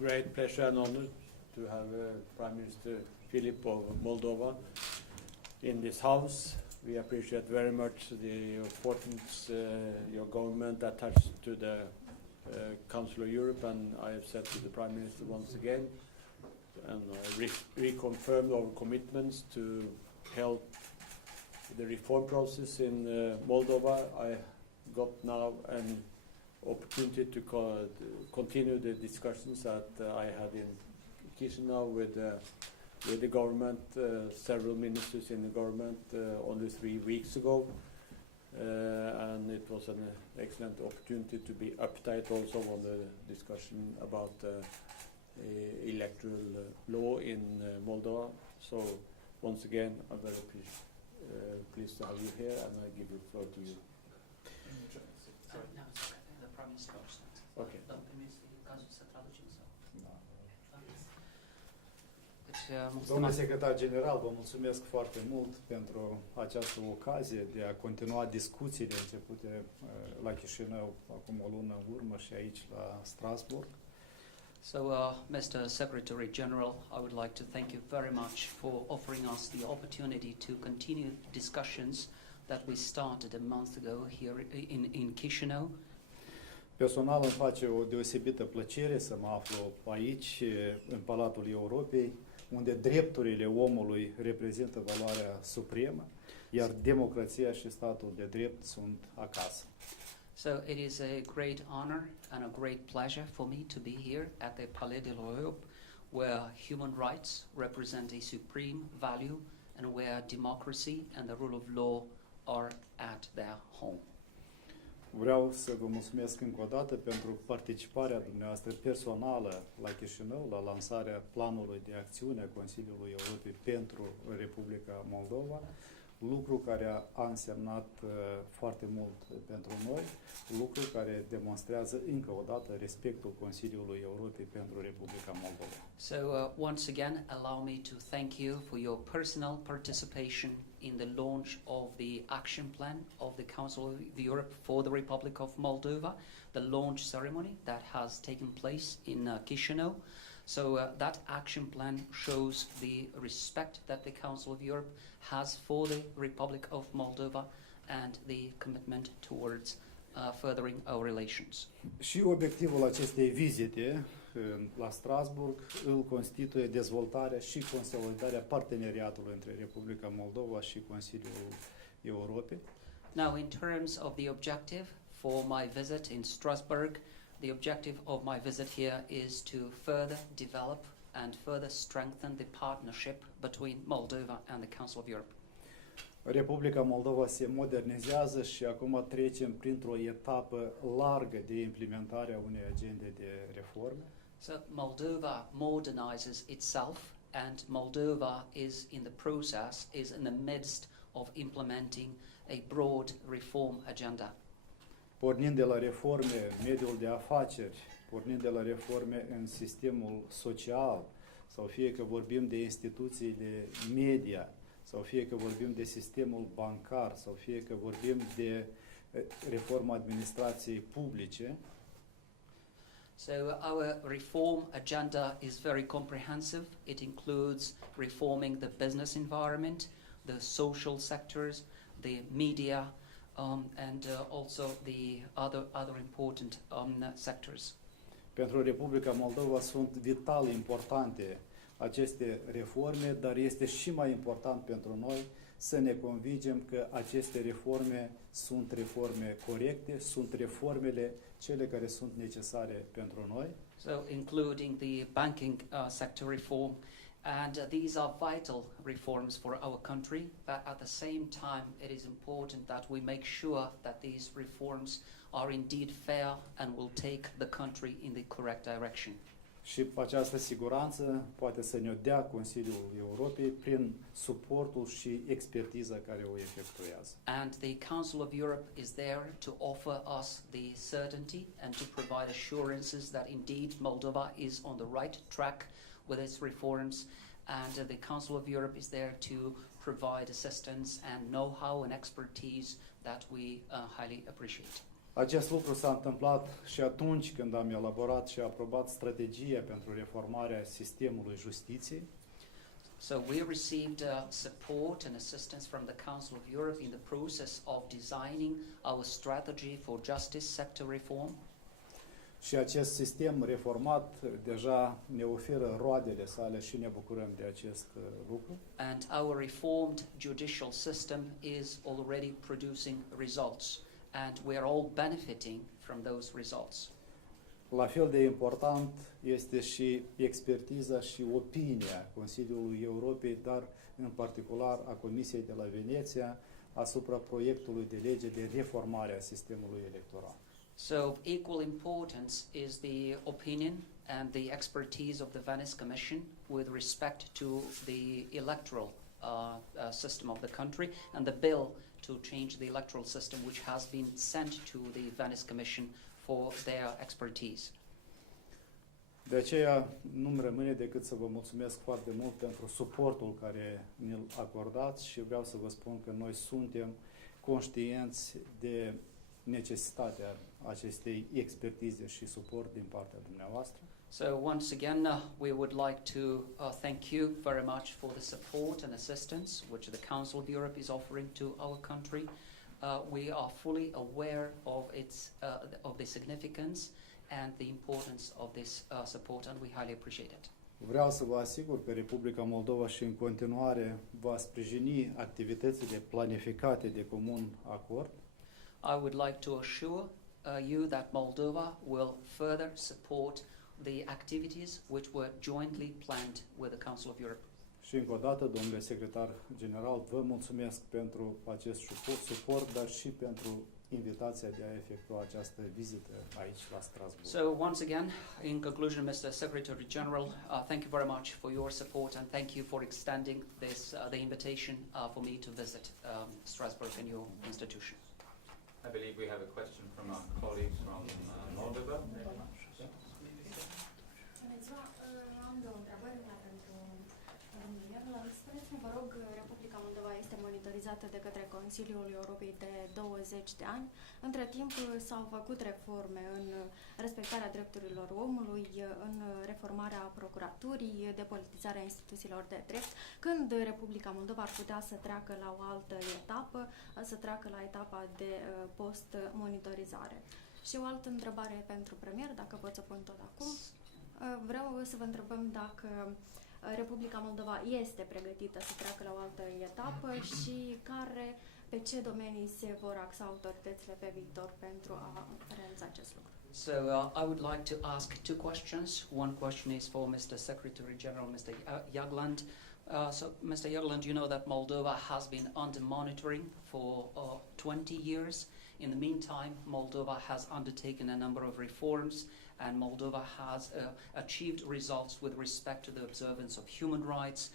great pleasure and honor to have Prime Minister Filip of Moldova in this house. We appreciate very much the importance your government attached to the Council of Europe, and I have said to the Prime Minister once again, and reconfirmed our commitments to help the reform process in Moldova. I got now an opportunity to continue the discussions that I had in Chisinau with the government, several ministers in the government only 3 weeks ago, and it was an excellent opportunity to be updated also on the discussion about electoral law in Moldova. So once again, I'm very pleased to have you here, and I give the floor to you. Okay. Domnule Secretar General, vă mulțumesc foarte mult pentru această ocazie de a continua discuțiile începute la Chișinău acum o lună în urmă și aici la Strasbourg. So, Mr. Secretary General, I would like to thank you very much for offering us the opportunity to continue discussions that we started a month ago here in Chișinău. Personal îmi face o deosebită plăcere să mă aflu aici, în Palatul Europei, unde drepturile omului reprezintă valoarea supremă, iar democrația și statul de drept sunt acasă. So it is a great honor and a great pleasure for me to be here at the Palais de l'Europe, where human rights represent a supreme value and where democracy and the rule of law are at their home. Vreau să vă mulțumesc încă o dată pentru participarea dumneavoastră personală la Chișinău, la lansarea planului de acțiune a Consiliului Europei pentru Republica Moldova, lucru care a însemnat foarte mult pentru noi, lucru care demonstrează încă o dată respectul Consiliului Europei pentru Republica Moldova. So once again, allow me to thank you for your personal participation in the launch of the action plan of the Council of Europe for the Republic of Moldova, the launch ceremony that has taken place in Chișinău. So that action plan shows the respect that the Council of Europe has for the Republic of Moldova and the commitment towards furthering our relations. Și obiectivul acestei vizite la Strasbourg îl constituie dezvoltarea și consolidarea parteneriatului între Republica Moldova și Consiliul Europei. Now, in terms of the objective for my visit in Strasbourg, the objective of my visit here is to further develop and further strengthen the partnership between Moldova and the Council of Europe. Republica Moldova se modernizează și acum trecem printr-o etapă largă de implementare a unei agende de reforme. So Moldova modernizes itself, and Moldova is in the process, is in the midst of implementing a broad reform agenda. Pornind de la reforme în mediul de afaceri, pornind de la reforme în sistemul social, sau fie că vorbim de instituțiile media, sau fie că vorbim de sistemul bancar, sau fie că vorbim de reforma administrației publice. So our reform agenda is very comprehensive. It includes reforming the business environment, the social sectors, the media, and also the other important sectors. Pentru Republica Moldova sunt vital importante aceste reforme, dar este și mai important pentru noi să ne convingem că aceste reforme sunt reforme corecte, sunt reformele cele care sunt necesare pentru noi. So including the banking sector reform, and these are vital reforms for our country, but at the same time it is important that we make sure that these reforms are indeed fair and will take the country in the correct direction. Și această siguranță poate să ne dea Consiliul Europei prin suportul și expertiza care o efectuează. And the Council of Europe is there to offer us the certainty and to provide assurances that indeed Moldova is on the right track with its reforms, and the Council of Europe is there to provide assistance and know-how and expertise that we highly appreciate. Acest lucru s-a întâmplat și atunci când am elaborat și aprobat strategia pentru reformarea sistemului justiției. So we received support and assistance from the Council of Europe in the process of designing our strategy for justice sector reform. Și acest sistem reformat deja ne oferă roadele sale și ne bucurăm de acest lucru. And our reformed judicial system is already producing results, and we are all benefiting from those results. La fel de important este și expertiza și opinia Consiliului Europei, dar în particular a Comisiei de la Veneția, asupra proiectului de lege de reformare a sistemului electoral. So of equal importance is the opinion and the expertise of the Venice Commission with respect to the electoral system of the country, and the bill to change the electoral system, which has been sent to the Venice Commission for their expertise. De aceea nu-mi rămâne decât să vă mulțumesc foarte mult pentru suportul care ne-l acordați și vreau să vă spun că noi suntem conștienți de necesitatea acestei expertize și suport din partea dumneavoastră. So once again, we would like to thank you very much for the support and assistance which the Council of Europe is offering to our country. We are fully aware of the significance and the importance of this support, and we highly appreciate it. Vreau să vă asigur că Republica Moldova și în continuare va sprijini activitățile planificate de comun acord. I would like to assure you that Moldova will further support the activities which were jointly planned with the Council of Europe. Și încă o dată, domnule secretar general, vă mulțumesc pentru acest suport, dar și pentru invitația de a efectua această vizită aici la Strasbourg. So once again, in conclusion, Mr. Secretary General, thank you very much for your support, and thank you for extending the invitation for me to visit Strasbourg and your institution. I believe we have a question from our colleague from Moldova. Am două întrebări pentru domnul. Spuneți-mi, vă rog, Republica Moldova este monitorizată de către Consiliul Europei de 20 de ani. Între timp s-au făcut reforme în respectarea drepturilor omului, în reformarea procuraturii, depolitizarea instituțiilor de drept. Când Republica Moldova ar putea să treacă la o altă etapă, să treacă la etapa de post-monitorizare? Și o altă întrebare pentru premier, dacă pot să pun tot acum. Vreau să vă întrebăm dacă Republica Moldova este pregătită să treacă la o altă etapă și pe ce domenii se vor axa autoritățile pe viitor pentru a realiza acest lucru. So I would like to ask two questions. One question is for Mr. Secretary General, Mr. Jagland. So, Mr. Jagland, you know that Moldova has been under monitoring for 20 years. In the meantime, Moldova has undertaken a number of reforms, and Moldova has achieved results with respect to the observance of human rights,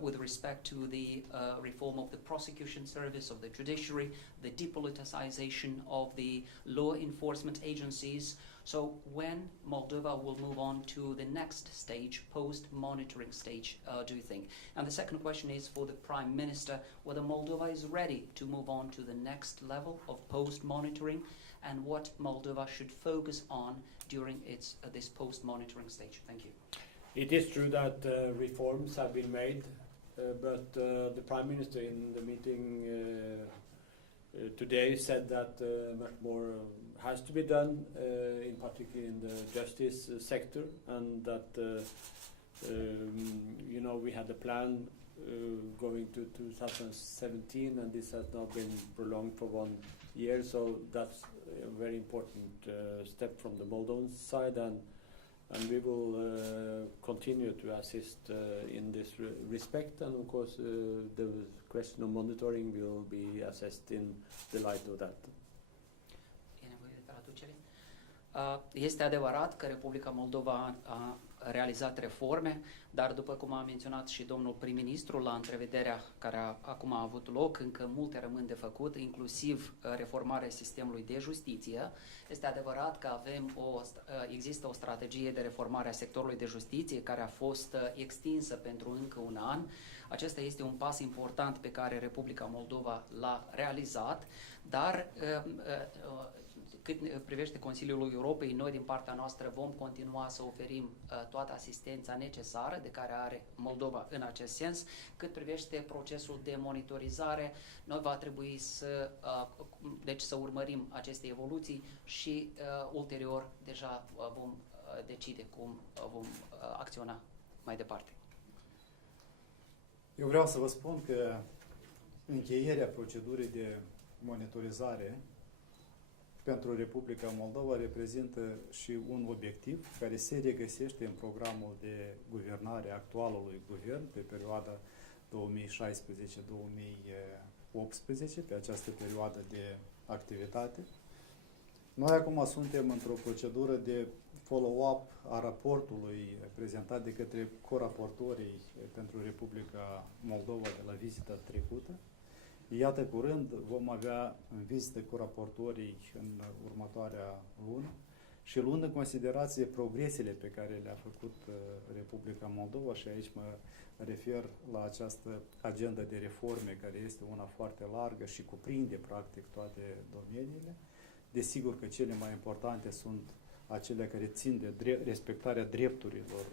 with respect to the reform of the prosecution service, of the judiciary, the depoliticization of the law enforcement agencies. So when Moldova will move on to the next stage, post-monitoring stage, do you think? And the second question is for the Prime Minister, whether Moldova is ready to move on to the next level of post-monitoring, and what Moldova should focus on during this post-monitoring stage. Thank you. It is true that reforms have been made, but the Prime Minister in the meeting today said that much more has to be done, in particular in the justice sector, and that we had a plan going to 2017, and this has now been prolonged for 1 year, so that's a very important step from the Moldovan side, and we will continue to assist in this respect, and of course the question of monitoring will be assessed in the light of that. Este adevărat că Republica Moldova a realizat reforme, dar după cum a menționat și domnul prim-ministru la întrevederea care acum a avut loc, încă multe rămân de făcut, inclusiv reformarea sistemului de justiție. Este adevărat că există o strategie de reformare a sectorului de justiție care a fost extinsă pentru încă un an. Acesta este un pas important pe care Republica Moldova l-a realizat, dar cât privește Consiliul Europei, noi din partea noastră vom continua să oferim toată asistența necesară de care are Moldova în acest sens. Cât privește procesul de monitorizare, noi va trebui să urmărim aceste evoluții și ulterior deja vom decide cum vom acționa mai departe. Eu vreau să vă spun că încheierea procedurii de monitorizare pentru Republica Moldova reprezintă și un obiectiv care se regăsește în programul de guvernare actualului guvern pe perioada 2016-2018, pe această perioadă de activitate. Noi acum suntem într-o procedură de follow-up a raportului prezentat de către coraportorii pentru Republica Moldova de la vizita trecută. Iată, curând vom avea în vizită cu raportorii în următoarea lună și luând în considerație progresele pe care le-a făcut Republica Moldova, și aici mă refer la această agendă de reforme care este una foarte largă și cuprinde practic toate domeniile. Desigur că cele mai importante sunt acelea care țin de respectarea drepturilor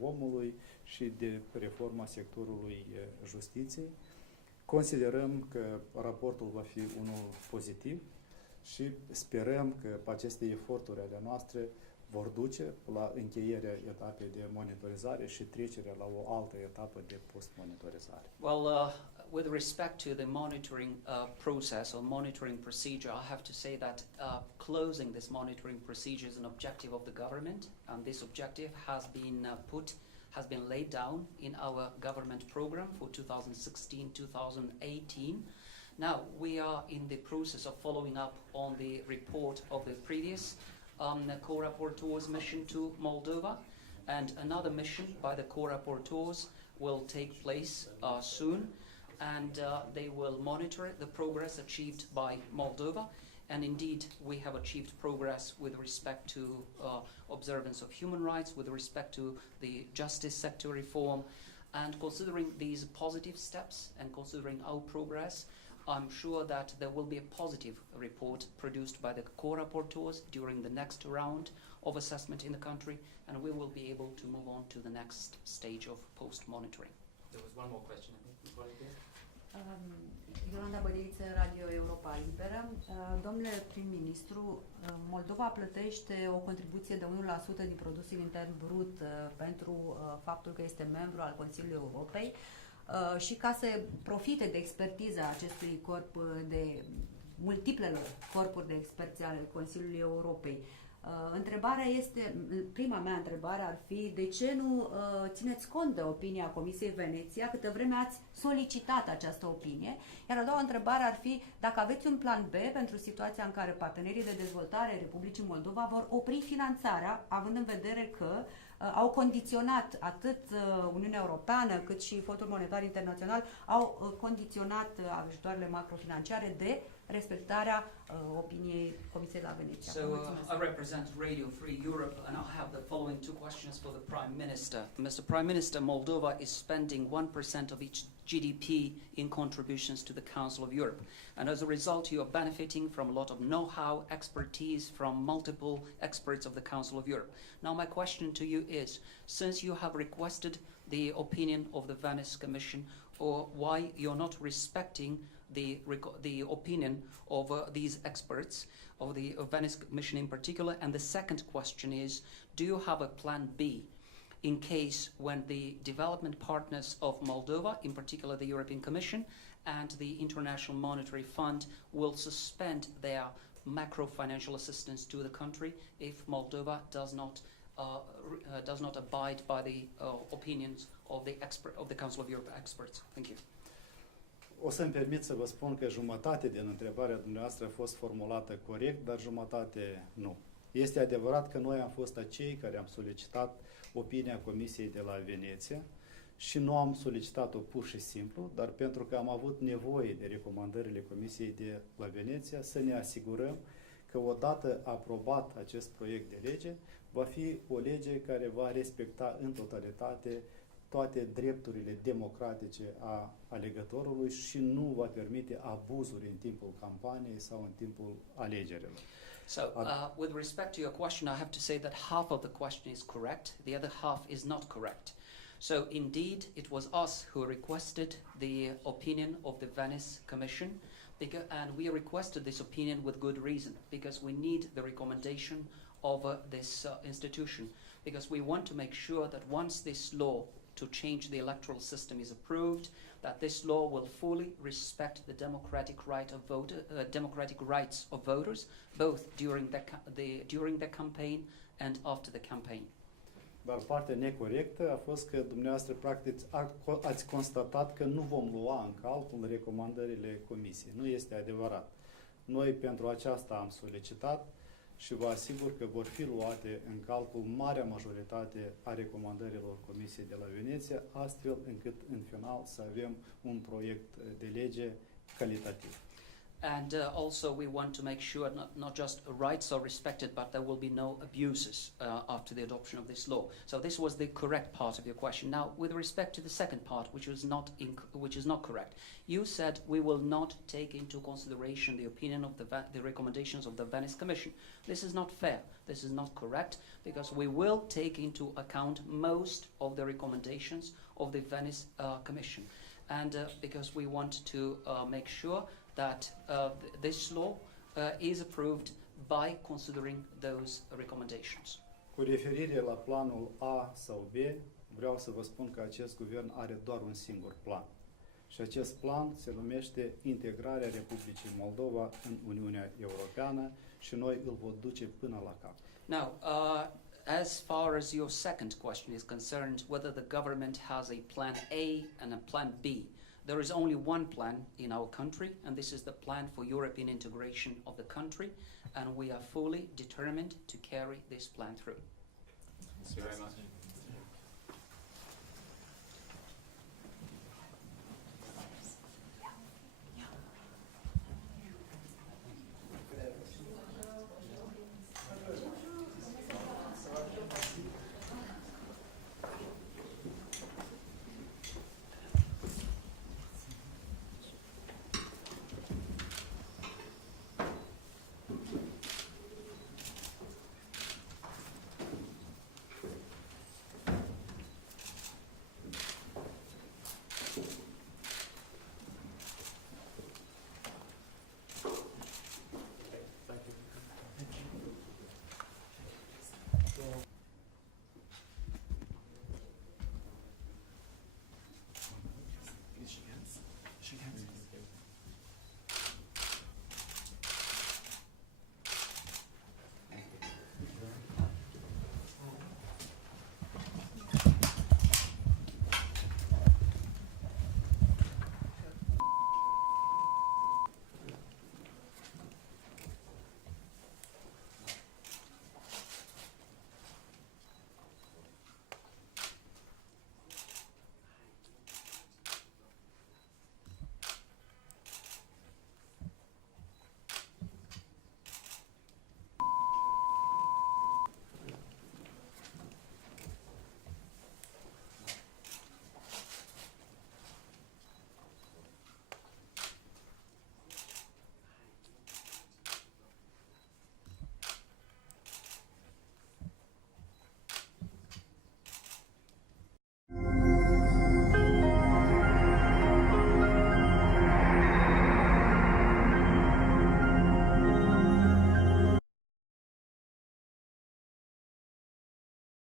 omului și de reforma sectorului justiției. Considerăm că raportul va fi unul pozitiv și sperăm că aceste eforturi ale noastre vor duce la încheierea etapei de monitorizare și trecerea la o altă etapă de post-monitorizare. Well, with respect to the monitoring process or monitoring procedure, I have to say that closing this monitoring procedure is an objective of the government, and this objective has been laid down in our government program for 2016-2018. Now, we are in the process of following up on the report of the previous co-rapporteurs mission to Moldova, and another mission by the co-rapporteurs will take place soon, and they will monitor the progress achieved by Moldova. And indeed, we have achieved progress with respect to observance of human rights, with respect to the justice sector reform. And considering these positive steps and considering our progress, I'm sure that there will be a positive report produced by the co-rapporteurs during the next round of assessment in the country, and we will be able to move on to the next stage of post-monitoring. There was one more question, I think. Iolanda Bădeiță, Radio Europa Liberă. Domnule prim-ministru, Moldova plătește o contribuție de 1% din produsul intern brut pentru faptul că este membru al Consiliului Europei și ca să profite de expertiza acestui corp de multiplelor corpuri de experți ale Consiliului Europei. Întrebarea este, prima mea întrebare ar fi, de ce nu țineți cont de opinia Comisiei Veneția câtă vreme ați solicitat această opinie? Iar a doua întrebare ar fi, dacă aveți un plan B pentru situația în care partenerii de dezvoltare Republicii Moldova vor opri finanțarea, având în vedere că au condiționat atât Uniunea Europeană cât și Fondul Monetar Internațional au condiționat ajutoarele macrofinanciare de respectarea opiniei Comisiei la Veneția. So I represent Radio Free Europe, and I have the following two questions for the Prime Minister. Mr. Prime Minister, Moldova is spending 1% of each GDP in contributions to the Council of Europe, and as a result you are benefiting from a lot of know-how, expertise from multiple experts of the Council of Europe. Now my question to you is, since you have requested the opinion of the Venice Commission, or why you're not respecting the opinion of these experts, of the Venice Commission in particular? And the second question is, do you have a plan B in case when the development partners of Moldova, in particular the European Commission and the International Monetary Fund, will suspend their macro-financial assistance to the country if Moldova does not abide by the opinions of the Council of Europe experts? Thank you. O să-mi permit să vă spun că jumătate din întrebarea dumneavoastră a fost formulată corect, dar jumătate nu. Este adevărat că noi am fost acei care am solicitat opinia Comisiei de la Veneția și nu am solicitat-o pur și simplu, dar pentru că am avut nevoie de recomandările Comisiei de la Veneția să ne asigurăm că odată aprobat acest proiect de lege, va fi o lege care va respecta în totalitate toate drepturile democratice a alegătorului și nu va permite abuzuri în timpul campaniei sau în timpul alegerilor. So, with respect to your question, I have to say that half of the question is correct, the other half is not correct. So, indeed, it was us who requested the opinion of the Venice Commission, and we requested this opinion with good reason, because we need the recommendation of this institution, because we want to make sure that once this law to change the electoral system is approved, that this law will fully respect the democratic rights of voters, both during the campaign and after the campaign. Dar partea necorectă a fost că dumneavoastră practic ați constatat că nu vom lua în calcul recomandările comisiei. Nu este adevărat. Noi pentru aceasta am solicitat și vă asigur că vor fi luate în calcul marea majoritate a recomandărilor Comisiei de la Veneția, astfel încât în final să avem un proiect de lege calitativ. And also we want to make sure not just rights are respected, but there will be no abuses after the adoption of this law. So this was the correct part of your question. Now, with respect to the second part, which is not correct, you said we will not take into consideration the opinion of the recommendations of the Venice Commission. This is not fair. This is not correct, because we will take into account most of the recommendations of the Venice Commission, and because we want to make sure that this law is approved by considering those recommendations. Cu referire la planul A sau B, vreau să vă spun că acest guvern are doar un singur plan. Și acest plan se numește integrarea Republicii Moldova în Uniunea Europeană și noi îl vom duce până la cap. Now, as far as your second question is concerned, whether the government has a plan A and a plan B, there is only one plan in our country, and this is the plan for European integration of the country, and we are fully determined to carry this plan through. Thank you very much.